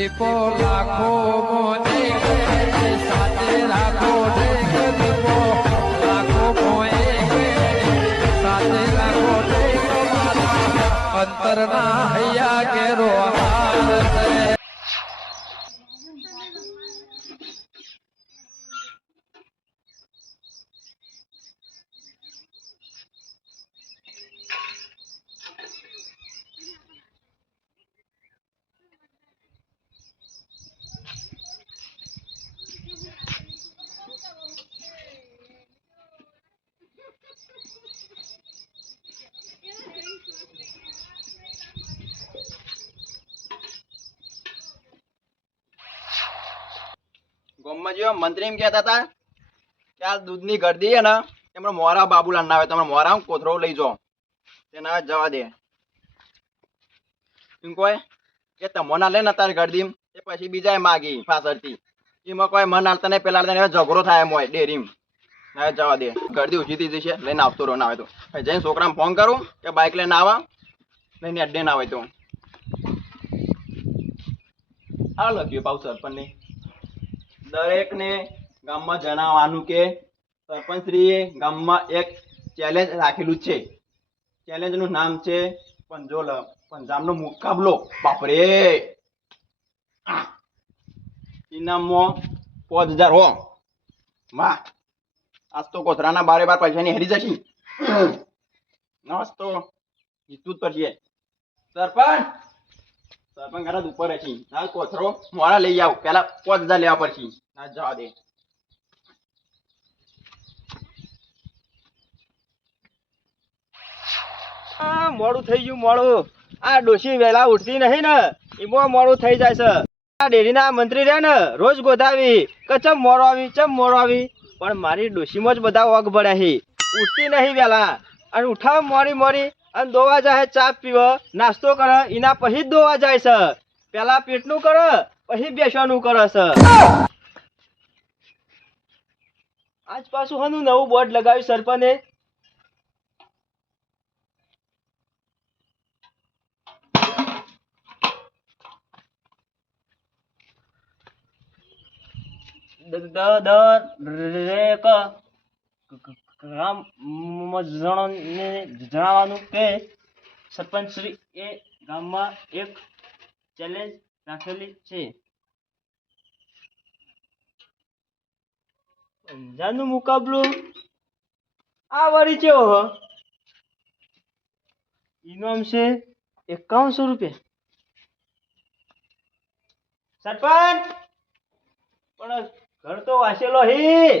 દીપો લાખો મોને સાથે રાખો દીપો લાખો મોએ સાથે રાખો અંતરના હૈયા કેરો હાથ ગોમમાં જો મંત્રી એમ કહેતા હતા કે આ દૂધની ગરદી છે ને એમણે મોરા બાબુલાલ ના આવે તમે મોરા કોથરો લઈ જાઓ તેના જવા દે એમ કોઈ કે તમોના લે ને તારી ગરદી એ પછી બીજા માગી પાછળથી એમાં કોઈ મન હાલતા નહીં પેલા ઝઘડો થાય એમ હોય ડેરીમ ના જવા દે ગરદી ઓછી થઈ જશે લઈને આવતો રહો ના આવે તો જઈને છોકરાને ફોન કરું કે બાઇક લઈને આવા લઈને અડ્ડે ના આવે તો આ લખ્યું પાઉ સરપંચને દરેકને ગામમાં જણાવવાનું કે સરપંચશ્રીએ ગામમાં એક ચેલેન્જ રાખેલું છે. ચેલેન્જનું નામ છે પંજાબનો મુકાબલો. બાપરે ઇનામમાં 5000 હો માં આજ તો કોથરાના બારે બાર પૈસાની હેરી જશી તો જીતવું જ પડશે. સરપંચ ઘરે ઉપર હશી ના કોથરો મોડા લઈ આવ પેલા 5000 લેવા પડશે ના જવા દે. મોડું થઈ ગયું મોડું. આ ડોશી વહેલા ઉઠતી નહીં ને એમાં મોડું થઈ જાય છે. આ ડેરીના મંત્રી રહ્યા ને રોજ ગોધાવી કે ચમ મોડો આવી પણ મારી ડોશીમાં જ બધા વગ ભળ્યા છે. ઉઠતી નહીં વહેલા અને ઉઠાવ મોડી અને દોવા જાય ચા પીવા નાસ્તો કરે એના પછી જ દોવા જાય છે. પેલા પેટનું કરે પછી બેસવાનું કરે છે. આજ પાછું હનું નવું બોર્ડ લગાવ્યું સરપંચે. જણાવવાનું કે સરપંચ શ્રી એ ગામમાં એક ચેલેન્જ રાખેલી છે. પંજાબનો મુકાબલો આ વળી કેવો ઇનામ છે 5100 રૂપિયા. સરપંચ પણ ઘર તો વાસેલો હી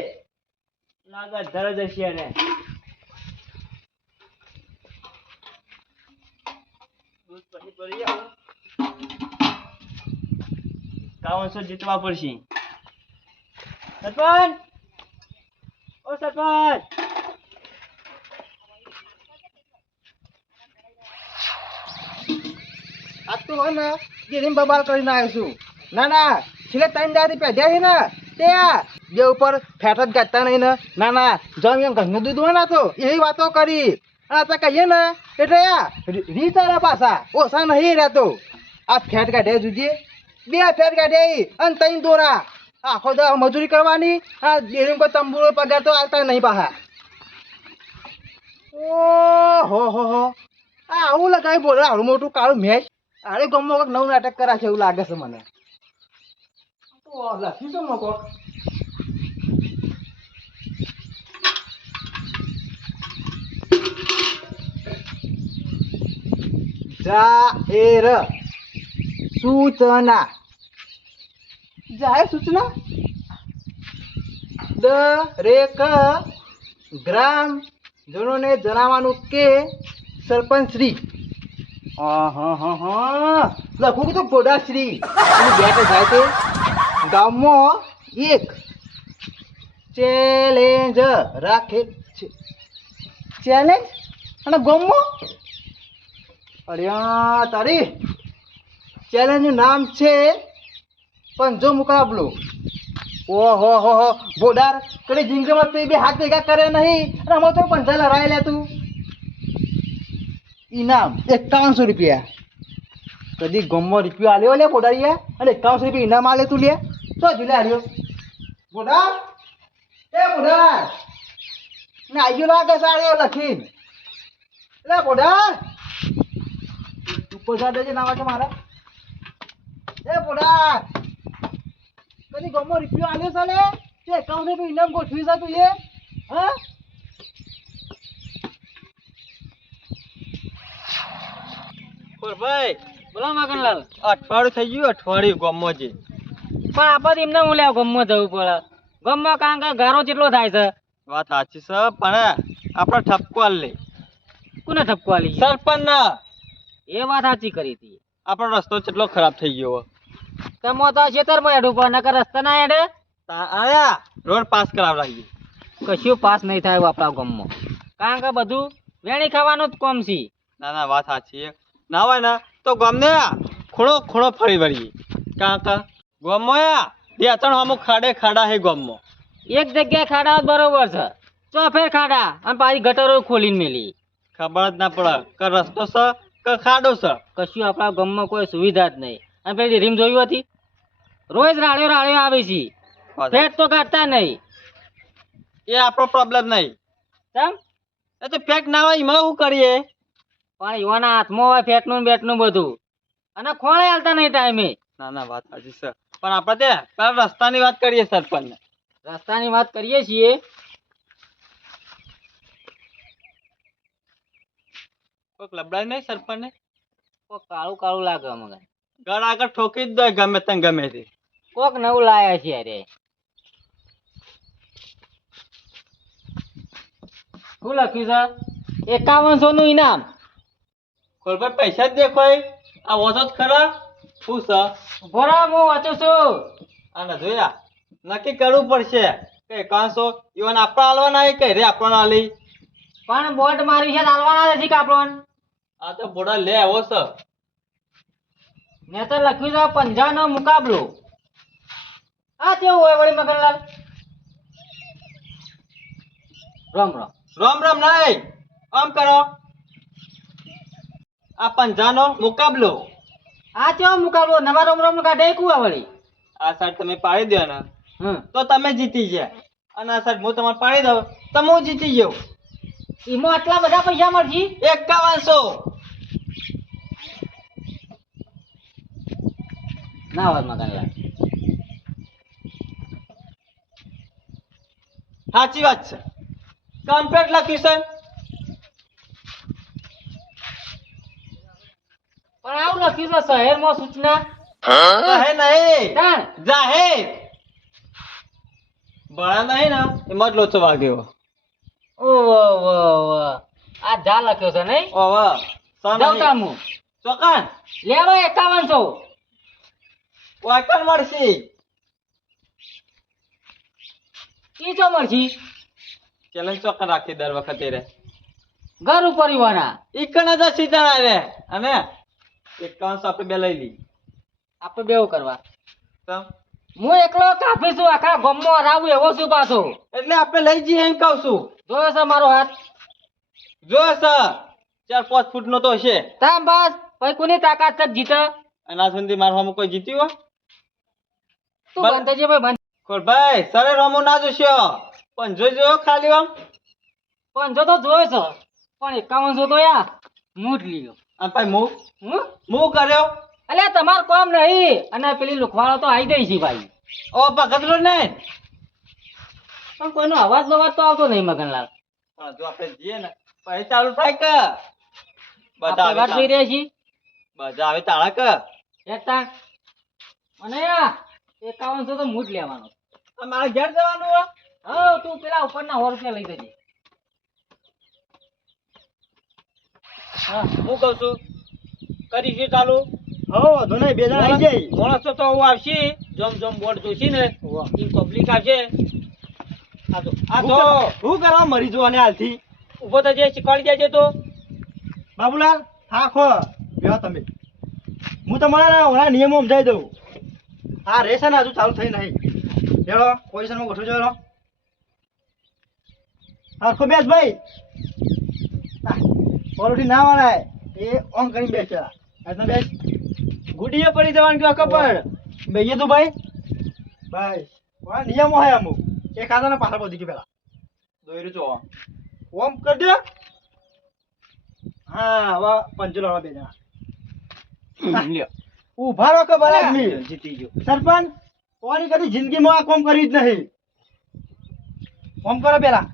લાગે ધર જશે ને 5100 જીતવા પડશે. સરપંચ ઓ સરપંચ આજ તો હોય ને ગીરીમ બબાલ કરીને આવ્યો છું. ના છેલ્લે 3 દાડી પેઢ્યા છે ને તે બે ઉપર ફેટ જ ગાતા નહીં ને. ના જમ એમ ઘરનું દૂધ હોય ને તો એવી વાતો કરી અને તો કહીએ ને એટલે રીચારા પાછા ઓછા નહીં રહેતો. આ ફેટ કાઢ્યા જુજીએ 2 ફેટ કાઢ્યા અને 3 દોરા આખો દા મજૂરી કરવાની. આ ડેરી કોઈ તંબુરો પગાર તો આવતા નહીં પાછા. ઓહો આ આવું લગાવી બોલે આવડું મોટું કાળું મેચ. અરે ગમો કંઈક નવું નાટક કરા છે એવું લાગે છે મને. તો લખી છો મોકો જાહેર સૂચના દરેક ગ્રામજનોને જણાવવાનું કે સરપંચ શ્રી લખું કે તો ગોડાશ્રી બેઠે જાય તે ગામમાં એક ચેલેન્જ રાખે છે. ચેલેન્જ અને ગામમાં અરે તારી ચેલેન્જનું નામ છે પંજો મુકાબલો. ઓહો બોડાર કડી જિંદગીમાં તો બે હાથ ભેગા કરે નહીં અને અમે તો પંજા લડાયેલા તું. ઇનામ 5100 રૂપિયા. કદી ગમમાં રૂપિયો આલ્યો લે પોડારીએ અને 51 રૂપિયા ઇનામ આલે તું લે તો જુલે આલ્યો પોડા એ પોડા ને આયો લાગે સાડે લખીન લે પોડા ઉપર સાડે જે નાવા છે મારા એ પોડા કદી ગમમાં રૂપિયો આલ્યો સાલે તે 51 રૂપિયા ઇનામ ગોઠવી જા તું એ હા ભાઈ બોલો મગનલાલ. અઠવાડિયું થઈ ગયું અઠવાડિયું ગામમાં જે પણ આપણે એમને હું લેવ ગમમાં જવું પડે. ગમમાં કારણ કે ગારો કેટલો થાય છે. વાત સાચી છે પણ આપણે ઠપકો આલ લે કોને ઠપકો આલી? સરપંચ ના એ વાત સાચી કરી હતી. આપણો રસ્તો કેટલો ખરાબ થઈ ગયો તમે તો ખેતરમાં હેડું પણ નકર રસ્તા ના હેડે આયા રોડ પાસ કરાવડાવીએ કશું પાસ નહીં થાય આપણા ગમમાં. કારણ કે બધું વેણી ખાવાનું જ કોમ છે. ના ના વાત સાચી છે. ના હોય ને તો ગમને ખૂણો ખૂણો ફરી વળીએ કારણ કે ગમમાં બે ત્રણ અમુક ખાડા હે ગમમાં એક જગ્યાએ ખાડા જ બરોબર છે. ચોફેર ખાડા અને પાછી ગટરો ખોલીને મેલી. ખબર જ ના પડે કે રસ્તો છે કે ખાડો છે. કશું આપણા ગામમાં કોઈ સુવિધા જ નહીં. અને પેલી રીમ જોયું હતી રોજ રાળ્યો આવે છે. ફેટ તો કાઢતા નહીં. એ આપણો પ્રોબ્લેમ નહીં. કેમ? એ તો ફેટ ના હોય એમાં શું કરીએ પણ યુવાના હાથમાં હોય ફેટનું ને બેટનું બધું અને ખોળે હાલતા નહીં ટાઈમે. ના ના વાત સાચી છે પણ આપણે ત્યાં પેલા રસ્તાની વાત કરીએ સરપંચ રસ્તાની વાત કરીએ છીએ. કોઈક લબડાય નહીં સરપંચ ને કોક કાળું કાળું લાગે મને. ઘર આગળ ઠોકી જ દો ગમે તે ગમે તે કોક નવું લાયા છે અરે. શું લખ્યું છે? 5100 નું ઇનામ. ખોલભાઈ પૈસા જ દેખોય આ ઓછો જ ખરા શું છે ભરા હું વાંચું છું. આને જોયા નક્કી કરવું પડશે કે 500 ઈવન આપણા હાલવાના હોય કે રે આપણને હાલી પણ બોટ મારી છે લાલવાના નથી કાપડોન. આ તો બોડા લે આવો છે મેં તો લખ્યું છે 50 નો મુકાબલો. આ કેવું હોય વળી મગનલાલ? રામ રામ. રામ રામ નહીં આમ કરો આ 50 નો મુકાબલો આ કેવો મુકાબલો? નવા રોમ રોમ કાઢે કુવા વળી. આ સાઈડ તમે પાડી દો ને હમ તો તમે જીતી ગયા અને આ સાઈડ હું તમારે પાડી દઉં તો હું જીતી ગયો એમાં આટલા બધા પૈસા મળશે? 5100 ના હોય મગનલાલ. સાચી વાત છે કમ્પ્લેટ લખ્યું છે પણ આવું લખ્યું છે શહેરમાં સૂચના. જાહેર નહીં તાણ જાહેર બળા નહીં ને એમાં જ લોચો વાગ્યો ઓહો આ જા લખ્યો છે નહીં? ઓવે જવતા હું ચોકાન લેવો 5100. વાકન મળશે ઈ ચો મળશે ચેલેન્જ ચોકાન રાખી દર વખતે રે ઘર ઉપર યુવાના. ઈકણ જ સીધા રે અને 5100 આપણે બે લઈ લઈ આપણે બેવ કરવા. તો હું એકલો કાફી છું આખા ગામમાં હરાવું એવો છું પાછો. એટલે આપણે લઈ જઈએ એમ કહું છું જોયો છે મારો હાથ? જો સર 4-5 ફૂટ નો તો હશે તામ બસ ભાઈ કોની તાકાત તક જીતે? અને આ સુધી મારવામાં કોઈ જીત્યું હોય તું બસ. બંધ થજે ભાઈ બંધ. ખોરભાઈ સરે રમો ના જોશો પણ જોજો ખાલી આમ 500 તો જોયો છે પણ 5100 તો યાર મૂઠ લીધો. અને ભાઈ હું હું કર્યો અલ્યા તમાર કામ નહીં અને પેલી લુખવાળો તો આવી ગઈ છે ભાઈ. ઓ પકડલો ને પણ કોઈનો અવાજ બવાજ તો આવતો નહીં મગનલાલ. પણ જો આપણે જઈએ ને પછી ચાલુ થાય કે આપણે વાત જોઈ રહ્યા છીએ. બધા આવે તાળા કે એકતા અને આ 5100 તો મૂઠ લેવાનો. મારે ઘેર જવાનું હો હા તું પેલા ઉપરના 100 રૂપિયા લઈ જજે. હા હું કહું છું કરીશું ચાલુ હો વાંધો નહીં બે જણા આવી જાય માણસો તો હું આવશે જમ જમ બોર્ડ જોશી ને એ પબ્લિક આવશે આ તો શું કરવા મરી જવાને હાલથી ઉભો થજે શીખવાડી દેજે તો બાબુલાલ હા ખો બેહો તમે હું તમારા ઓલા નિયમો સમજાવી દઉં આ રેસ છે ને હજુ ચાલુ થઈ નહીં હેડો પોઝિશનમાં ગોઠવી જો આખો બેસ ભાઈ પોલોટી ના વળાય એ ઓન કરીને બેસ આજનો બેસ ગુડીએ પડી જવાનું કે ખબર બેયે તો ભાઈ ભાઈ કોણ નિયમો હે અમુક એક ખાતાને પાછળ પહોંચી ગયો પેલા દોયરું છો ઓમ કર દે હા હવે પંચો લડવા બે જણા લ્યો ઉભા રહો કે બરાબર આદમી જીતી ગયો સરપંચ કોની કદી જિંદગીમાં આ કોમ કર્યું જ નહીં કોમ કરો પેલા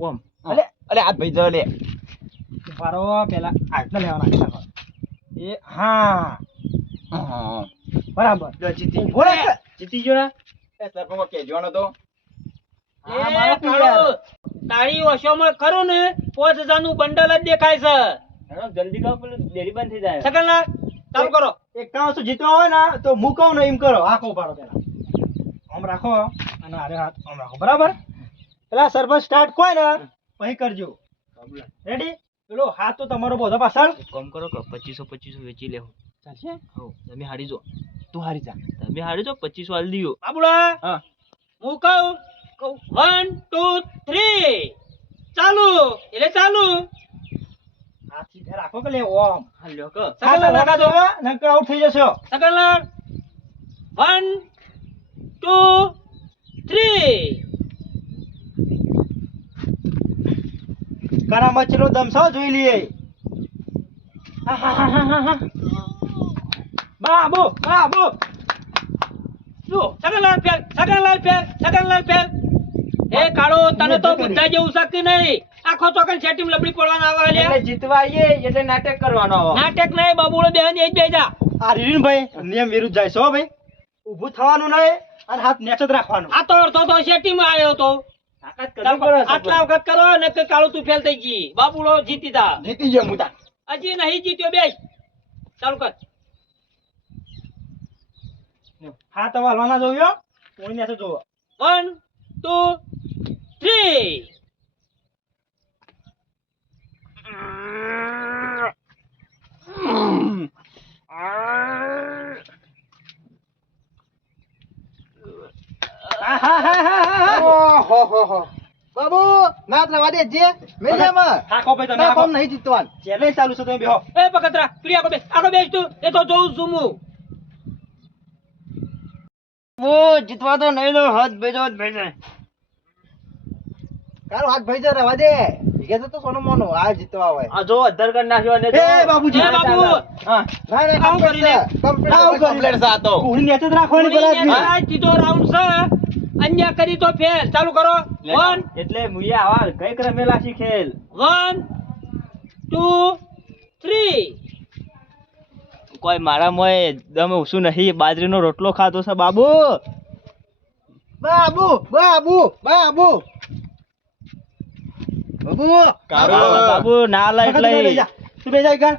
ઓમ અલે અરે આ ભાઈ જો લે ઉભા રહો પેલા આટલા લેવાના એ હા હા બરાબર જીતી ઉભો રહે કે? જીતી ગયો ને એ સરપંચ કેજવાનો તો હા, મારો એ કાળો, તારી ઓશોમાં ખરું ને 5000 નું બંડલ જ દેખાય છે જલ્દી કરો પેલું ડેરી બંધ થઈ જાય સકલના ચાલુ કરો એક કામ શું જીતવા હોય ને તો હું કહું ને એમ કરો આખો ઉભારો પેલા આમ રાખો અને આરે હાથ આમ રાખો બરાબર પેલા સરપંચ સ્ટાર્ટ કોઈ ને પછી કરજો રેડી પેલો હાથ તો તમારો બધો પાછળ કામ કરો કે 2500 વેચી લેવું ચાલશે હો તમે હારી જો તું હારી જા તમે હારી જો 2500 આલી દીયો બાબુડા હા હું કહું 1 2 3 ચાલુ એટલે ચાલુ હાથ સીધા રાખો કે લે ઓમ હાલ્યો કે સકલ લગા દો નકર આઉટ થઈ જશો સકલ 1 2 3 કરામાં ચલો દમસો જોઈ લઈએ બાબુ બાબુ જો સગનલાલ ફેલ એ કાળો તને તો બુદ્ધા જેવું શક્તિ નહીં આખો તો કન સેટિંગ લબડી પડવાના આવે એટલે લ્યા જીતવા આવીએ એટલે નાટક કરવાનો આવે નાટક નહીં બાબુડો બેહન એ જ બેજા આ રીન ભાઈ નિયમ વિરુદ્ધ જાય છો ભાઈ ઊભું થવાનું નહીં અને હાથ નેચ જ રાખવાનો આ તો અડધો તો સેટિંગ માં આવ્યો તો આટલા વખત કરો ને કે કાળો તું ફેલ થઈ ગઈ બાબુડો જીતી તા જીતી ગયો મુતા હજી નહીં જીત્યો બેસ ચાલુ કર હાથ હવે હલવાના જોયો કોઈ નેચ જોવો 1 2 3 ઓહો બાબુ નાથ રવા દે જે મેલિયામાં થાકો ભાઈ તમે ના આખો કોમ નહીં જીતવાનું ચેલેન્જ ચાલુ છે તમે બેહો એ પકતરા પ્રિયા આગળ બેસ તું એ તો જોઉં છું હું જીતવા તો નહીં દો હાથ ભેજો ભેજો કારો હાથ ભાઈ જા રવા દે કે તો સોનો મોનો આ જીતવા હોય આ જો અધર કરી નાખ્યો અને એ બાબુજી એ બાબુ હા ના ના આવું કરી દે. કમ્પ્લેટ સાતો ઉડી નેચ જ રાખવાની પેલા આ સીધો રાઉન્ડ છે અન્ય કરી તો ફેલ ચાલુ કરો 1 એટલે મુયા આવા કઈક રમેલા છે ખેલ 1 2 3 કોઈ મારા મોય દમ ઉસું નહીં બાજરીનો રોટલો ખાતો છે બાબુ બાબુ બાબુ બાબુ બાબુ બાબુ ના લા એટલે તું બે જાય કર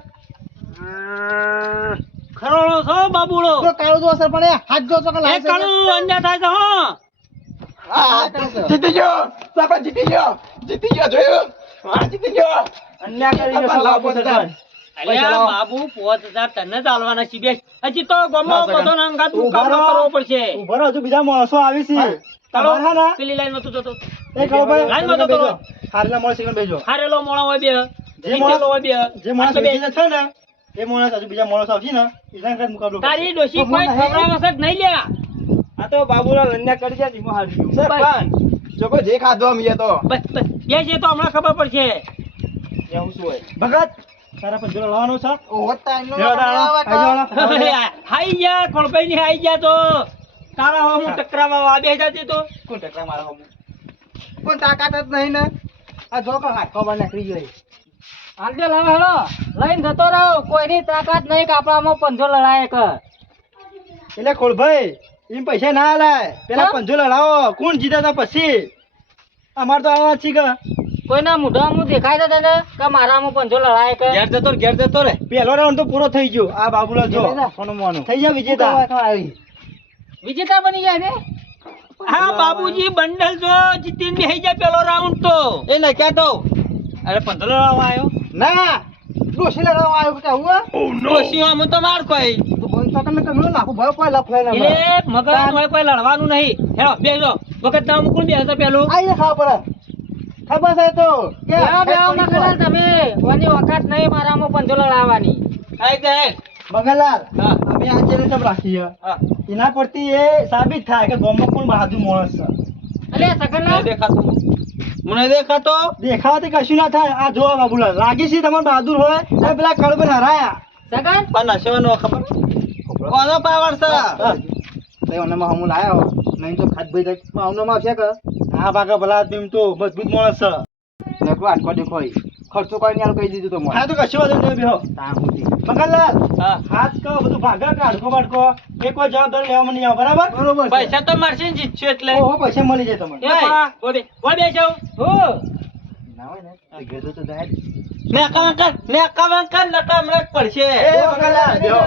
ખરોળો છો બાબુડો તો કાળો જો અસર પડે હાથ જો તો કે એ લાગે કાળું અન્ય થાય છે હો જીતી ગયો સાપા જીતી ગયો જોયું હા જીતી ગયો અન્યા કરી જશે બાબુ સરપંચ અલ્યા બાબુ 5000 તને જ આલવાના છે બેસ હજી તો ગમો ના, બધો નાંગા તું ઉભા રહો. કરવો પડશે ઉભો રહો હજુ બીજા માણસો આવી છે ચાલો તમારા ના પેલી લાઈન માં તું જતો એ કહો ભાઈ લાઈનમાં તો બેજો હારના માણસ એકને બેજો હારેલો મોણો હોય બે જે જીતેલો હોય બે જે માણસ આ તો બે. બેસીને છે ને એ માણસ હજુ બીજા માણસ આવશે ને એના કરતા મુકાબલો કરશે. તારી ડોશી કોઈ ખવડાવે છે કે નહીં લ્યા આ તો બાબુલા લન્યા કરી જાય ધીમો હારી ગયો સરપંચ જોકો જે ખાધો અમે એ તો બસ બસ બે છે તો હમણાં ખબર પડશે એવું શું હોય ભગત તારા પર જોડો લાવવાનો છે ઓ હોતા એનો લેવા દાડો હાઈ ગયા કોળપાઈ ની હાઈ ગયા તો તારા હું ટકરાવા આબે જાતી તો કોણ ટકરા મારા હમ કોઈ તાકાત જ નહીં ને આ જો કે હાથ ખબર નીકળી ગઈ આલજો લાવ હેલો લઈને જતો રહો કોઈની તાકાત નહીં કે આપણામાં પંજો લડાય કે એટલે ખોલભાઈ એમ પૈસા ના આલાય પેલા હા? પંજો લડાવો કોણ જીતા તા પછી અમાર તો આવા છે કે કોઈના મોઢામાં દેખાય છે તને કે મારામાં પંજો લડાય કે ઘેર જતો રે પેલો રાઉન્ડ તો પૂરો થઈ ગયો આ બાબુલા જો કોનો મોનો થઈ ગયા વિજેતા વિજેતા બની ગયા ને હા બાબુજી બંડલ જો જીતીને બેહી જાય પેલો રાઉન્ડ તો એ ન ક્યાં તો અરે પંદર લડાવવા આવ્યો ના ડોશી લડવા આવ્યો કે હું ડોશીઓમાં તો માર કોઈ તો બંધ સકન કે મેં નાખું ભયો કોઈ લફાય ના એટલે મગજ હોય કોઈ લડવાનું નહીં હેલો બેસો વખત ના મૂકું બેસો પેલું આઈએ ખબર ખબર છે તો કે તમે કોની વખત નહીં મારામાં પંજો લડાવવાની મગનલાલ હા. અમે અમે આ ચેલેન્જ સબ રાખી છે. હા. એના પરથી એ સાબિત થાય કે ગામમાં કોણ બહાદુર માણસ છે. અલ્યા સગનલાલ મને દેખાતો દેખાવાથી કશું ના થાય. આ જોવા બાબુલાલ લાગી છે તમારે બહાદુર હોય તો પેલા કળબન હરાયા. સગન પણ નશેવાનો ખબર કોનો પાવર છે તો એનામાં હમું લાયા હો નહીં તો ખાટ ભાઈ જાય માવનામાં આવશે કે હા બાકા ભલા આદમી તો મજબૂત માણસ છે. નકરો આટકો દેખો ખર્ચો કોઈ નહીં કહી દીધું તો મને હા તો કશું વાંધો નહીં બેહો. તાણ સુધી મગનલાલ હા. હાથ કહો બધું ભાગા કે હાડકો બાડકો એ કોઈ જવાબદારી લેવામાં નહીં આવે બરાબર. બરોબર છે. પૈસા તો મળશે ને જીતશું એટલે ઓહો પૈસા મળી જાય તમને. કોઈ બેસો ના હોય ને તો ઘેર તો જાય જ. ને કમંકર નકા હમણાં જ પડશે એ મગનલાલ બેહો.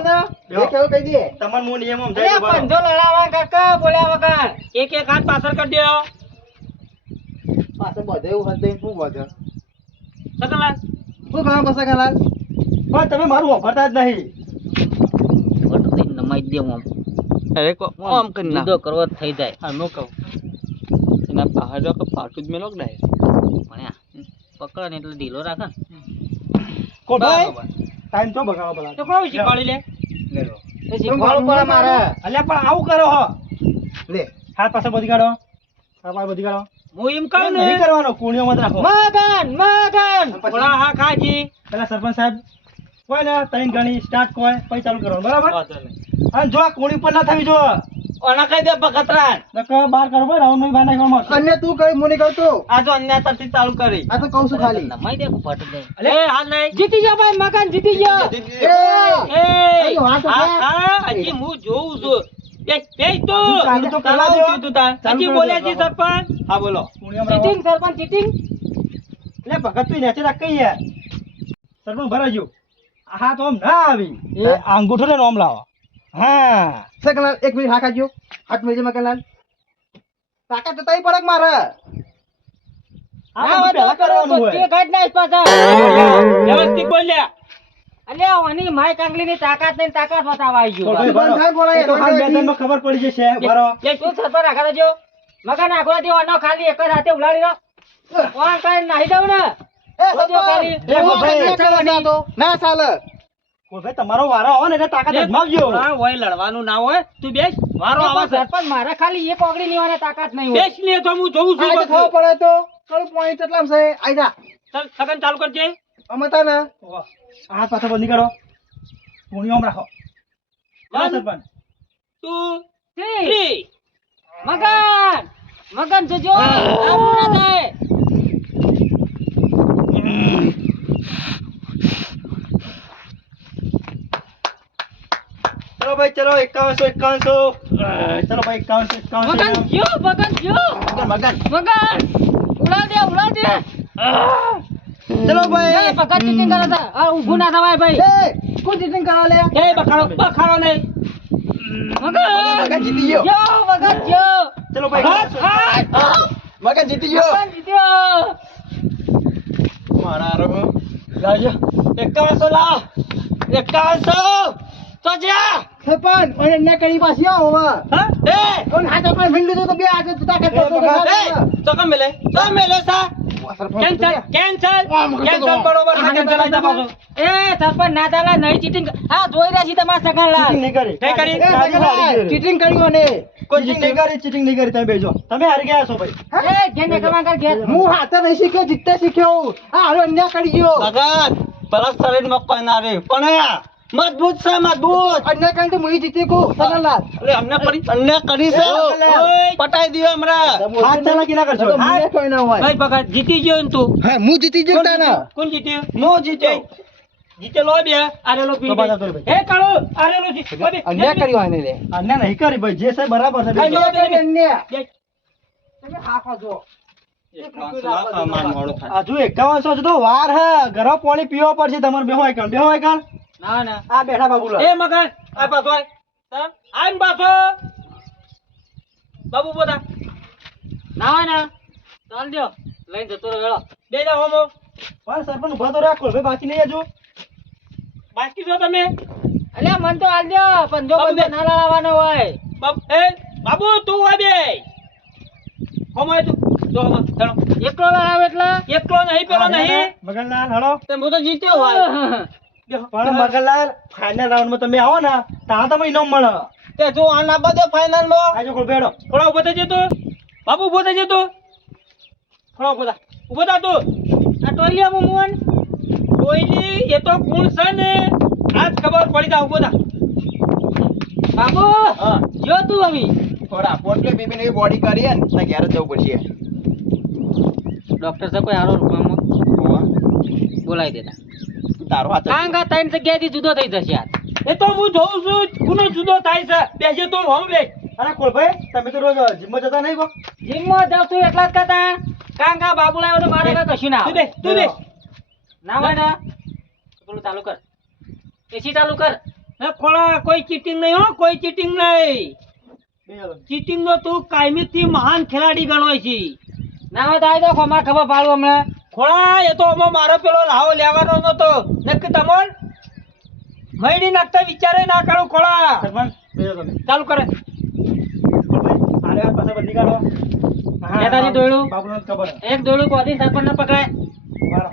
જે કેવું કહી દે તમારે હું નિયમ સમજાવી દઉં, બરાબર? લડાવા કાકા બોલ્યા વગર એક એક હાથ પાછળ કરી દો પાછળ બધે એવું હદ દઈને શું વધે સગનલાલ શું કામ પસા કલાલ પણ તમે મારું વાપરતા જ નહીં. જુદો કરવો જ થઈ જાય હા નો કહું એના પહાડો કે પાટું જ મેલો ને પકડ ને એટલે ઢીલો રાખે ને કોટભાઈ ટાઈમ તો બગાડો ભલા. તો કોઈ શીખવાડી લે શીખવાડવું પડે મારે અલ્યા પણ આવું કરો હો. લે હાથ પાસે બધી કાઢો. હાથ પાસે બધી કાઢો. હું એમ કહું ને નહીં કરવાનો કુણીઓ મત રાખો. મગન ઓલા હા ખાજી પેલા સરપંચ સાહેબ કોઈ ને ત્રણ ગણી સ્ટાર્ટ કોઈ પછી ચાલુ કરવાનું બરાબર. અને જો આ કુણી પર ના થવી જો ઓના કઈ દે બકતરા નકર બહાર કરો ભાઈ રાઉન્ડ માં બહાર નાખવામાં આવશે. અન્ય તું કઈ મુની કહું તું આ જો અન્ય તરથી ચાલુ કરી આ તો કહું છું ખાલી એ હાલ નહીં જીતી જા ભાઈ મગન જીતી જા એ અરે વાત તો હા છે. હા હજી હું જોઉં છું બે તો ચાલુ તો કરવા દો. તું તાર ચાલુ હજી કરો બોલ્યા તો. છે સરપંચ હા બોલો કુણીઓમાં રાખો. સરપંચ ચીટિંગ એટલે ભગત તું નેચે રાખ કઈ યાર સરપંચ ભરાજો. હા તો આમ ના આવી એ અંગૂઠો ને નોમ લાવો. હા સકલાલ એક મિનિટ હા ખાજો હાથ મેજે મકલાલ તાકાત તો તઈ પડક મારે આ બધું પહેલા કરવાનું હોય. વ્યવસ્થિત બોલ્યા અલ્યા ઓની માય કાંગલીની તાકાત નહીં તાકાત બતાવવા આવી ગયો કોટભાઈ ભરો. સાહેબ બોલાય, એ તો હાલ એટલે મેદાનમાં ખબર પડી જશે ભરો. એ શું સરપંચ રાખા દેજો મગન આખો દેવો ન ખાલી એક જ હાથે ઉલાડી દો ઓન કઈ નાહી દઉં ને એ બોલજો ખાલી. સરપંચ, એવો ભાઈ. કંઈ ચાલે તો. ના ચાલે કોટભાઈ તમારો વારો આવે ને એટલે તાકાત અજમાવજો. હોય લડવાનું ના હોય તું બેસ વારો આવે સરપંચ મારે ખાલી એક ઓગળી લેવાની તાકાત નહીં હોય બેસ લે તો હું જોઉં આ તો ખબર પડે તો કયું પોઈન્ટ એટલામ છે આઈ જા ચાલ સગન ચાલુ કરજે અમતા ને હાથ પાછો બંધ કરો. કુણીઓમાં રાખો. હા, સરપંચ 2 3 મગન જજો આવું ના થાય ચલો ભાઈ ચલો 5100 ચલો ભાઈ 5100 મગન જો મગન ઉડા દે ચલો ભાઈ એ પકડ ચીટિંગ કરે છે આ ઊભું ના થવાય ભાઈ એ કોણ ચીટિંગ કરવા લે એ બખાડો નહીં મગન જીતી ગયો જો મગન જો ચલો ભાઈ મગન જીતી ગયો મગન જીત્યો મારા રો લાજો 5100 લાવ 5100 તો જા સરપંચ ઓને ને કરી પાછી આવો હવે હા એ ઓને હાથ પર ભીંડી દો તો બે હાથ તાકાત એ બગા, તો કમ મેલે સા કેન્સલ બરોબર સગન ચલાઈ જા પાછો એ સરપંચ ના ચાલે નહીં ચીટિંગ હા જોઈ રહ્યા છી તમારા સગનલાલ ચીટિંગ નહીં કરી. નહીં કરી ચીટિંગ કર્યું અને કોઈ ચીટિંગ નહીં કરી તમે બેજો. તમે હારી ગયા છો ભાઈ. એ ઘેર ને કમા કર ઘેર હું હાથે નહીં શીખ્યો જીતતે શીખ્યો આ હારો અન્યાય કરી ગયો ભગત પેલા શરીરમાં કોઈ ના રે પણ મજબૂત છે મજબૂત અન્યાય કરીને તો હું જીતી ગયો સગનલાલ એટલે અમને અન્ય કરી છે પટાઈ દીધો હમણાં હાથ ચાલાકી ના કરશો. મને કોઈ ના હોય ભાઈ ભગત જીતી ગયો ને તું હા હું જીતી ગયો તાના કોણ જીત્યું નો જીત્યો જીતેલો બે આરેલો પી તો બાજા તો રે ભાઈ. એ કાળો આરેલો જી અન્યાય કર્યો આને રે અન્યાય નહીં કરી ભાઈ. જે છે બરાબર છે બેજો. અન્યાય કરી અન્યાય બે. તમે હાફા જો હજુ 5100 છે તો વાર હે. ઘરો પાણી પીવો પડશે તમારે બેહો એકણ ના ના આ બેઠા બાબુલા. એ મગન આ પાછો આઈન પાછો બાબુ બોતા ના ના ચાલ દો લઈને જતો રહ્યો બે જા હોમો પણ સરપંચ ઉભા તો રાખો ભાઈ. બાકી નહીં હજુ બાકી છો તમે અલ્યા મન તો આલ દો પંજો બંધો ના લાવવાનો હોય બાબુ તું હોય બે હોમો તું જો હોમો ચાલો એકલો લાવ એટલે એકલો નહીં પેલો નહીં મગનલાલ હળો. તે હું તો જીત્યો હોય પણ મગનલાલ ફાઇનલ રાઉન્ડમાં તમે આવો ને ત્યાં તમે ઇનામ મળે તે જો આ ના બધે ફાઇનલ માં આજો કોલ બેડો થોડા ઉભો થઈ જતો બાબુ ઉભો થઈ જતો થોડા ઉભો થા તું આ ટોલિયા મોહન ટોયલી એ તો ગુણ છે ને આજ ખબર પડી જા ઉભો થા બાબુ જો તું હવે થોડા પોટલે બેબીને એવી બોડી કરી ને ઘેર જ જવું પડશે ડોક્ટર સાહેબ કોઈ હારો રૂપમાં બોલાવી દેતા તારો હાથ કાંગા ત્રણ જગ્યાએથી જુદો થઈ જશે યાર એ તો હું જોઉં છું કોનો જુદો થાય છે બેસે તો હું બે અરે કોલભાઈ તમે તો રોજ જીમમાં જતા નહીં બો જીમમાં જાવ છું એટલા જ કરતા કાંગા બાબુ લાવ્યો તો મારે કઈ કશું ના આવે તું બે ના હોય ને પેલું ચાલુ કર એસી ચાલુ કર એ ખોળા કોઈ ચીટિંગ નહીં હો કોઈ ચીટિંગ નહીં ચીટિંગ નો તું કાયમીથી મહાન ખેલાડી ગણોય છે ના હોય તો આવી દો અમારે ખબર પાડું હમણાં ખોળા એ તો અમે મારો પેલો લાવો લેવાનો નતો નક્કી તમોન મહિની નાખતા વિચારે ના કરું ખોળા સરપંચ બેસો તમે ચાલુ કરે કોલભાઈ આરે પાછા બદલી કાઢો નેતાજી દોયડું બાબુને ખબર એક દોયડું કોદી સરપંચ ને પકડાય વાળો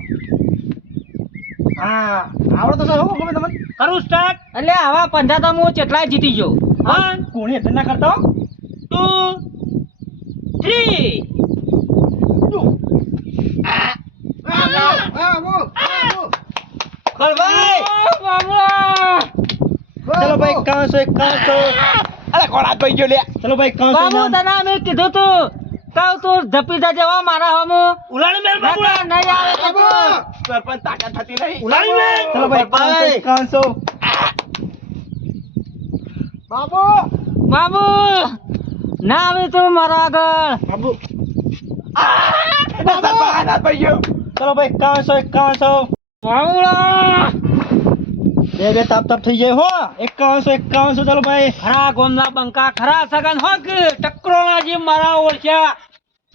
હા આવડે તો સર હો ખબર તમને કરું સ્ટાર્ટ એટલે આવા પંજાતા હું કેટલાય જીતી ગયો 1 કોણી એટલે ના કરતા 2 3 કોલભાઈ બાબલા ચલો ભાઈ 500 અરે કોળા કોઈ ગયો લે ચલો ભાઈ 500 બાબુ તને અમે કીધું તું કહું તું ઝપી જા જવા મારા હમુ ઉલાડી મેલ બાબુલા નહીં આવે તો સરપંચ તાકાત થતી નહીં ઉલાડી મેલ ચલો ભાઈ 500 બાબુ બાબુ ના આવે તું મારા આગળ બાબુ સરપંચ હાથ પડી ગયો ચલો ભાઈ 551 બાબુલા બે તાપ થઈ જાય હો 51 ચલો ભાઈ ખરા ગોમના બંકા ખરા સગન હોક ટકરોના જે મારા ઓળખ્યા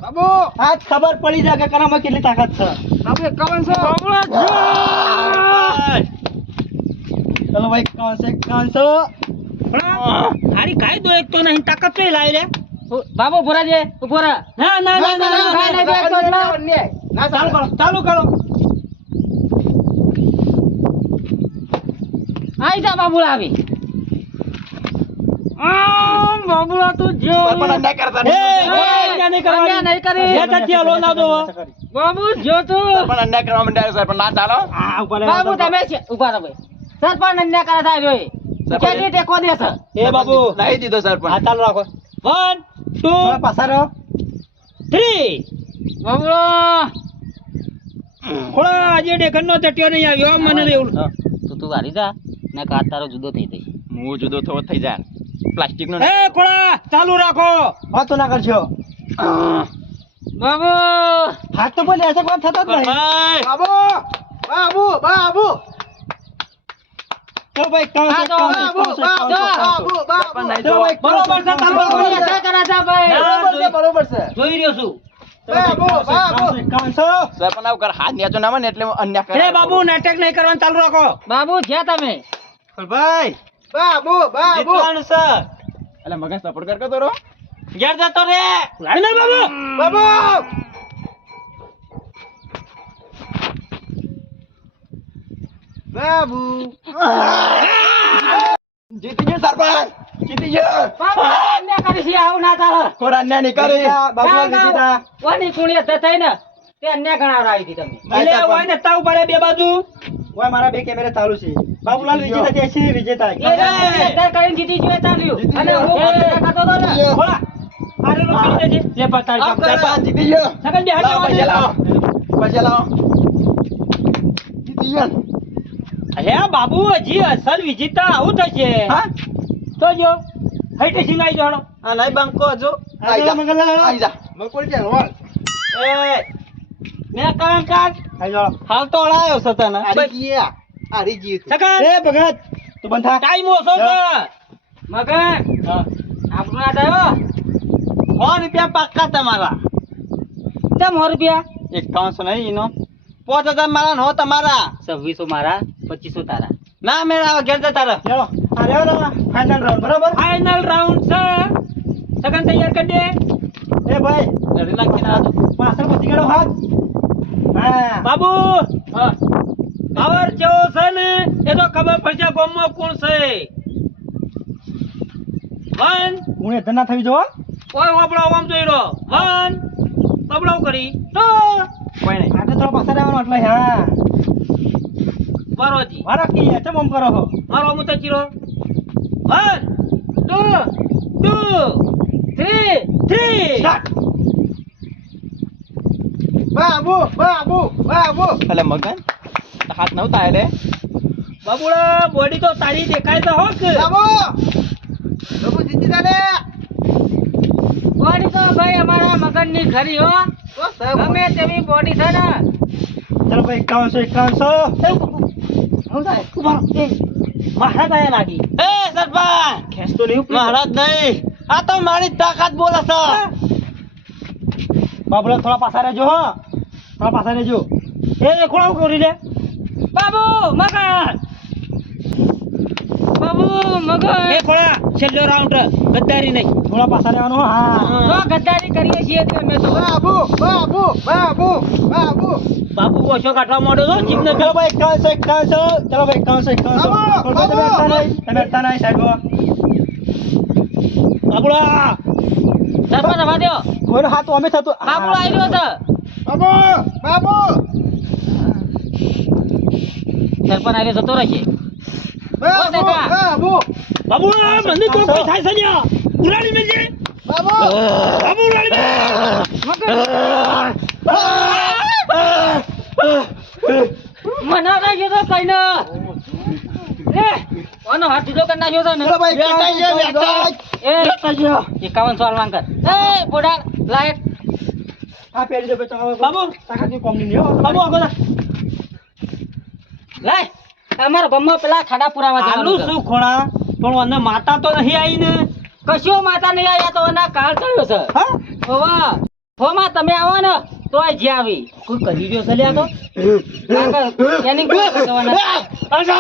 બાબુ આજ ખબર પડી જાય કે કરામાં કેટલી તાકાત છે બાબુ 51 બાબુલા જો ચલો ભાઈ 51 હારી કાઈ દો એક તો નહીં તાકાત તો લાવી લે બાબુ ઉભો રહે ઉભો રહે ના ના ના ના ચાલુ કરો આઈ જા બાબુલા આવી બાબુલા તું જો સરપંચ અન્યાય કરતા એ નહીં. અન્યાય નહીં કરી જે તથ્ય લો ના દો બાબુ જો તું સરપંચ અન્યાય કરવા માંડ્યા સરપંચ ના ચાલો આ ઉપર બાબુ તમે છે ઉભા રહો ભાઈ સરપંચ અન્યાય કરે થાય જોઈ સરપંચ. કેટલી ટેકો દે છે એ બાબુ નહીં દીધો સરપંચ હા ચાલુ રાખો 1 2 પાછા રહો 3 બાબુલા ખોળા આજે ડેકનનો તટ્યો નહીં આવ્યો મને એવું તું હારી જા ને કાત તારો જુદો થઈ જશે હું જુદો થવો થઈ જાય પ્લાસ્ટિક નો એ ખોળા ચાલુ રાખો વાતો ના કરજો બાબુ હાથ તો બોલે એસે વાત થતો જ નહીં ભાઈ બાબુ બાબુ બાબુ ચલો ભાઈ 51 ચલો ભાઈ બરોબર છે ચાલુ રાખો એસા કરા છે ભાઈ બરોબર છે જોઈ રહ્યો છું બાબુ સરપંચ આવું કર હાથ નેચો ના મને એટલે અન્યાય કરે એ બાબુ નાટક નહીં કરવાનું ચાલુ રાખો બાબુ છે તમે ભાઈ બાબુ જીતવાનું છે એટલે મગજ સપોર્ટ કર તો રો ઘેર જતો રે લાડી મેલ બાબુ બાબુ જીતી ગયો સરપંચ જીતી ગયો બાબુ અન્યાય કરી છે આવું ના ચાલે કોઈ અન્યાય નહીં કરી બાબુ જીતા વાની કુણીએ તે થઈ ને તે અન્યાય ગણાવરાવી હતી તમે એટલે ઓય ને તાવ પડે બે બાજુ ઓય મારા બે કેમેરા ચાલુ છે બાબુલાલ વિજેતા છે એસી વિજેતા અત્યારે કરીને જીતી ગયો ચાલ્યું અને હું ખાતો તો ને ખોળા આરે લો પીડી દેજે લે પતાઈ કામ સરપંચ જીતી ગયો સગન બે લાવો પૈસા હાથ લાવો પૈસા લાવો જીતી ગયો અરે બાબુ હજી અસલ વિજેતા આવું થશે હા તો જો હઈટે સિંગાઈ જોડો આ નહીં બંકો જો આઈ જા મંગલા આઈ જા મકોડી જાય રોલ એ મેં કામ કાઢ આઈ જાઓ હાલ તો અડાયો છે તને આરી જી સગન એ ભગત તું બંધ થા ટાઈમ ઓછો છે મગન આપણું આ થયો 100 રૂપિયા પાક્કા તમારા કેમ 100 રૂપિયા 5100 નહીં ઈનો 5000 મારા નો તમારા 2600 મારા 2500 તારા ના મેળા ઘેર જતા રહો ચલો આ રેવ ના ફાઇનલ રાઉન્ડ બરાબર ફાઇનલ રાઉન્ડ છે સગન તૈયાર કરી દે એ ભાઈ લડી નાખી ના પાછળ પહોંચી ગયો હાથ હા બાબુ પાવર જેવો છે ને એ તો ખબર પડશે ગામમાં કોણ છે. વન હું એ ધના થઈ જો ઓય હોબળો આમ જોઈ રહ્યો. વન બબડો કરી તો કોઈ નહીં આ તો થોડા પાછા રહેવાનો એટલે હા વારોજી મારા કી ચમ આમ કરો હો મારો હું તો ચીરો. 1 2 3 સ્ટાર્ટ બાબુ બાબુ બાબુ એટલે મગન હાથ નવ થાય લે બાબુડા બોડી તો તારી દેખાય તો હોક. બાબુ બાબુ જીતી જા લે બોડી તો ભાઈ અમારા મગનની ખરી હો. તો સાહેબ ગમે તેવી બોડી છે ને. ચલો ભાઈ 51 હું થાય ઉભા રહો. એ મહારાજ આયા લાગી. એ સરપંચ ખેંચ તો નહીં મહારાજ નહીં આ તો મારી તાકાત બોલે છે બાબુલા થોડા પાછા રહેજો હો થોડા પાછા રહેજો એ ખોળાવ કરી લે બાબુ મગન બાબુ મગન એ ખોળા છેલ્લો રાઉન્ડ ગદ્દારી નહીં. થોડા પાછા રહેવાનું હો હા તો ગદ્દારી કરીએ છીએ તે અમે તો. બાબુ બાબુ બાબુ બાબુ બાબુ ઓછો કાઢવા માંડ્યો તો જીભને ચલો ભાઈ 51 ચલો ભાઈ 51 બાબુ, તમે અડતા નહીં સાઈડ બાબુલા સરપંચ રવા દ્યો. કોઈનો હાથ અમે થતો બાબુ આવી રહ્યો છે. બાબુ બાબુ સરપંચ આવી જતો રહેશે. બાબુ બાબુ બાબુલા મને તો કોઈ થાય છે ને ઉલાડી મેલજે. બાબુ બાબુ ઉલાડી મેલ. મને લાગ્યો તો કઈ ના એ ઓનો હાથ સીધો કરી નાખ્યો છે ને. ચલો ભાઈ બેટા એ 51 સવાલ માંગ કર. એ બોડા લાયક આ પેરી દે બેટા બાબુ તાકાતની કોમ નહીં હો બાબુ આગો લાય અમારા ગામમાં પેલા ખાડા પુરાવા જવાનું છે. શું ખોળા પણ મને માતા તો નહીં આવી ને કશો માતા નહીં આવ્યા તો એના કાળ ચડ્યો છે. હા હોવા હોમાં તમે આવો ને તો આ જે આવી કોઈ કરી રહ્યો છે લ્યા તો એની કોઈ કરવાના. બસ.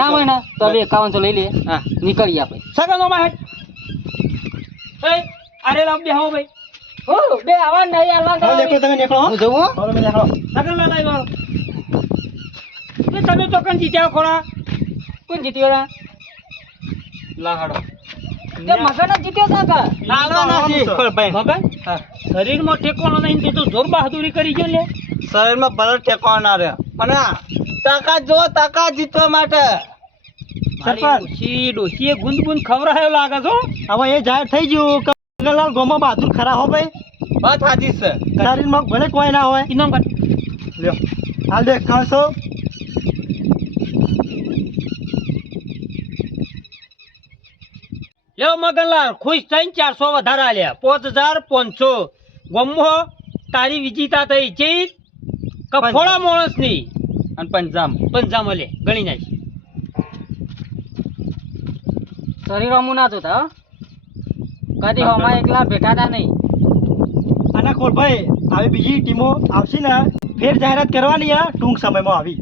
ના હોય ને તો હવે 51 લઈ લે. હા નીકળીએ આપણે. સગનોમાં હેડ એ અરે લાવ બે હાઓ ભાઈ હો બે આવા નહીં આવા હવે નીકળો તમે નીકળો હો હું જવું હવે તમે નીકળો સગન ના લઈ લો. તમે તો કન જીત્યા ખોરા. કોણ જીત્યો રા લાહાડો તે મગન જ જીત્યો છે કે મગન હા શરીરમાં ઠેકાણો નહીં તે તો જોર બહાદુરી કરી ગયો લે. શરીરમાં ભલે ટેકવા ના રહે પણ આ તાકાત જો તાકાત જીતવા માટે સરપંચ ડોશીએ ગુંદ ગુંદ ખવરાયો લાગે છો. હવે એ જાહેર થઈ ગયું કંગલાલ ગોમાં બહાદુર ખરા હો ભાઈ વાત સાચી છે શરીરમાં ભલે કોઈ ના હોય ઇનામ કર. લ્યો હાલ દેખ ખાશો લ્યો મગનલાલ ખુશ થઈને 400 વધારે આલ્યા 5500 ગમો તારી વિજેતા થઈ જીત કફોડા માણસની અને પંજામ લે ગણી નાખ. શરીર અમુ ના જોતા કદી હમા એકલા બેઠા તા નહીં. અને કોલ ભાઈ આવી બીજી ટીમો આવશે ને ફેર જાહેરાત કરવાની આ ટૂંક સમયમાં આવી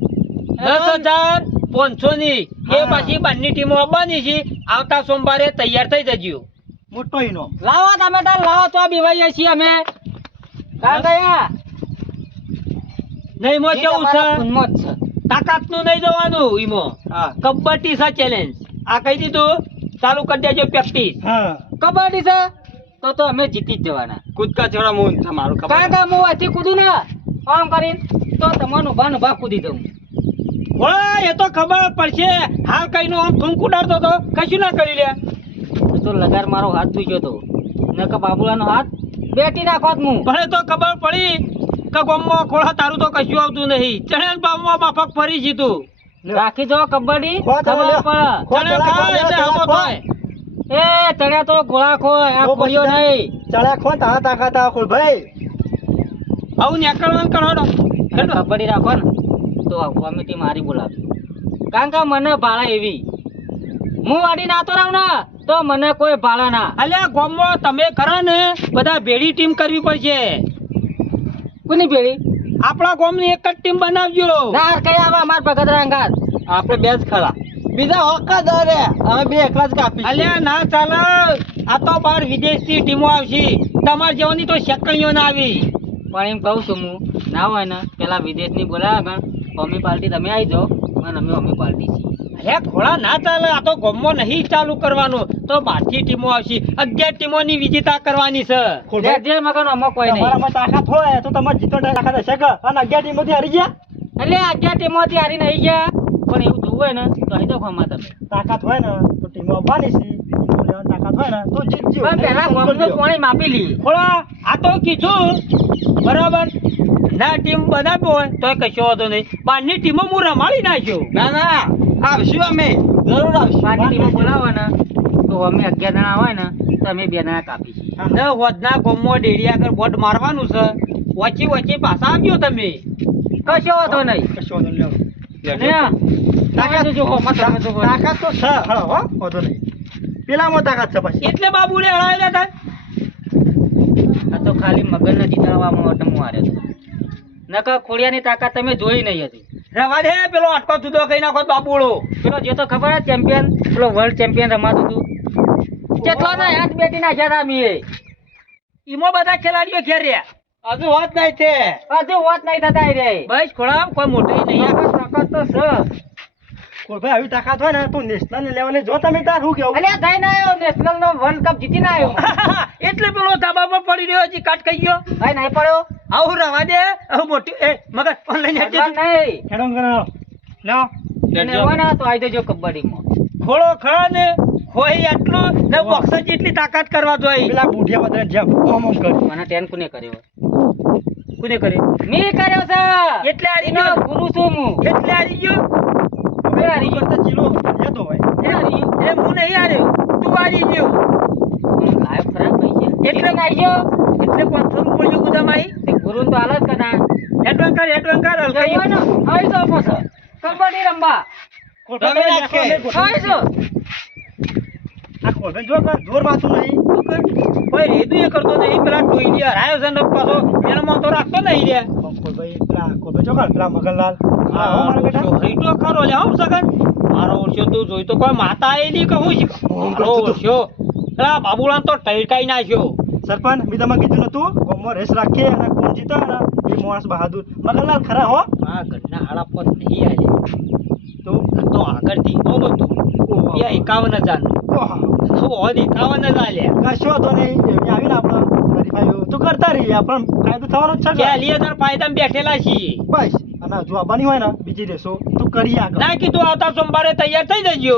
10500 ની એ હા. પછી બંને ટીમો આવવાની છે. આવતા સોમવારે તૈયાર થઈ જજો. મોટો ઇનામ લાવો તમે તાર લાવો તો બીવાઈએ છીએ અમે. કાં ગયા નહીં મો કેવું છે તાકાત નું નહીં જવાનું ઈમો હા કબડ્ડી છે ચેલેન્જ. આ કહી દીધું ચાલુ કરી દેજો પ્રેક્ટિસ. હા કબડ્ડી છે તો અમે જીતી જ જવાના. કૂદકા છોડા મૂન છે મારું કારણ કે હું અહીંથી કૂદું ને આમ કરીને તો તમને ઉભા કૂદી દઉં. એ તો ખબર પડશે. હાલ કઈ નું આમ થૂંક ઉડાડતો તો કશું ના કરી લે. તો લગાર મારો હાથ તૂટ્યો તો નક બાબુલાનો હાથ બેટી નાખોત હું. ભલે તો ખબર પડી કે ગોમમાં ખોળા તારું તો કશું આવતું નહીં. ચણે બાબુમાં માફક ફરી જીતું. રાખી દો કબડ્ડી ખો ચાલો લે. ચણે ખા એટલે હમો થાય. એ ચણ્યા તો ગોળા ખોય આ ખોયો નહીં. ચડ્યા ખો તારા તાકાત આ કોલ ભાઈ આવું નેકળવાનું કરોડો કબડ્ડી રાખો ને તો કોમિટી મારી બોલાવજો. કારણ કે મને ભાડા એવી હું વાડી નાતો રહું ને તો મને કોઈ ભાડા ના. અલ્યા ગામમાં તમે કરો ને બધા ભેડી ટીમ કરવી પડશે. કોની ભેડી? આપણા ગામની એક જ ટીમ બનાવજો. ના કઈ આવે અમાર ભગત રાંગાત આપણે બે જ ખરા બીજા હોકાદાર રે અમે બે એકલા જ કાપી અલ્યા ના ચાલે. આ તો બાર વિદેશથી ટીમો આવશે. તમાર જેવાની તો શેકણીઓ ના આવી. પણ એમ કહું છું હું ના હોય ને પેલા વિદેશની બોલાવે કે હોમી પાર્ટી તમે આવી જાઓ અને અમે હોમી પાર્ટી છીએ. અરે ખોળા ના ચાલે, આ તો ગોમમાં નહીં ચાલુ કરવાનું, તો બહારથી ટીમો આવશે. 11 ટીમોની વિજેતા કરવાની છે. જે મગન અમો કોઈ નહીં. તમારામાં તાકાત હોય તો તમારે જીતો તાકાત હશે કે? અને 11 ટીમોથી હારી ગયા. એટલે 11 ટીમોથી હારી નહીં ગયા, પણ એવું જોવું હોય ને તો અહીં તો ખમા તમે. તાકાત હોય ને તો ટીમો આવવાની છે, ટીમો લેવાની તાકાત હોય ને તો જીતજો. પણ પેલા ગોમનું પાણી માપી લી. ખોળા આ તો કીધું બરાબર, ના ટીમ બનાવ્યો હોય તો કશો વાંધો નહીં. બહારની ટીમો હું રમાડી નાખ્યો. ના ના આવશું અમે, જરૂર આવશું. બાકી ટીમો બોલાવો ને તો અમે 11 જણા હોય ને તો અમે 2 જણા કાપી છીએ. ને હોદના ગોમમાં ડેડી આગળ બોટ મારવાનું છે. વચ્ચે વચ્ચે પાછા આવજો તમે. કશો વાંધો નહીં. કશો વાંધો નહીં. તાકાત જો હોમાં તમે તો તાકાત તો છે, હળો હો, વાંધો નહીં. પેલામાં તાકાત છે પછી. એટલે બાબુને હળાવેલા હતા. આ તો ખાલી મગનને જીતાડવા માટે હું હાર્યો હતો. નકર ખોડિયાની તાકાત તમે જોઈ નહીં હતી. રવા દે, પેલો અટકો જુદો કઈ નાખો બાબુડો. પેલો જે તો ખબર જ ચેમ્પિયન, પેલો વર્લ્ડ ચેમ્પિયન રમાતું હતું. કેટલો ના હાથ બેટી નાખ્યા હતા અમે. ઈમો બધા ખેલાડીઓ ઘેર રહ્યા. હજુ વાત નહીં છે. હજુ વાત નહીં થતા રે. બસ ખોળા કોઈ મોટી નહીં. તાકાત તો છે. ભાઈ આવી તાકાત હોય ને તો નેશનલ લેવલે જો તમે તાર શું કેવું. અલ્યા જઈને આવ્યો નેશનલ નો વર્લ્ડ કપ જીતીને આવ્યો. એટલે પેલો ધાબા પર પડી રહ્યો છે, કાટ ખાઈ ગયો. ભાઈ નહીં પડ્યો. આવું રવા દે, આવું મોટી એ મગર ઓનલાઈન હેડ નહીં. હેડો કરાવો. લો એને હોય ને તો આવી જજો કબડ્ડીમાં. ખોળો ખરા ને હોય આટલું ને બોક્સર જેટલી તાકાત કરવા જોઈએ. પેલા બુઢિયા બધા જેમ ઓમ ઓમ કરી. મને ટેન કોને કર્યો? કોને કરે? મેં કર્યો છે. એટલે હારી એનો ગયો. ગુરુ છું હું. એટલે હારી ગયો. હવે હારી ગયો. તો ચીલો જતો હોય. એ હારી ગયો. એ હું નહીં હાર્યો, તું હારી ગયો. હું લાયક ખરાબ થઈ ગયા. એટલે નાઈ ગયો. એટલે 500 રૂપિયા ગુદામાઈ. તે ગુરુને તો હાલ જ કના. એડવાન્સ કર જઈ ને આવી જાઓ પાછો. કબડ્ડી રમવા. રમી નાખે. આવી જાઓ. આ ખોલબેન જો જોર માથું નહીં. કોઈ રેદું એ કરતો નહીં. પેલા ટોઈલી હરાયો છે ને પાછો એનો માં તો રાખતો નહીં રે. ખોલભાઈ પેલા ખોલભાઈ જો કાલ પેલા મગનલાલ. હા મારા બેટા. રીટો ખરો લે હમ સગન. મારો ઓરસ્યો તું જોઈ તો કોઈ માતા આયેલી કહું છે. મારો ઓરસ્યો પેલા બાબુલાન તો ટઈકાઈ નાખ્યો. સરપંચ મેં તમે કીધું નતું ગોમમાં રેસ રાખીએ અને કોણ જીતે ને એ માણસ બહાદુર. મગનલાલ ખરા હો. આ ઘટના હાડા પર નહીં આલી. તો આગળથી બહુ બધું. 51,000 કશો તો નહીં. આવીને આપણે હરીફાઈ તો કરતા રહીએ, આપણને ફાયદો થવાનો જ છે. 40,000 ફાયદા બેઠેલા છીએ બસ. અને જો આવવાની હોય ને બીજી રેસો તો કરીએ આગળ. ના કીધું આવતા સોમવારે તૈયાર થઈ જજો.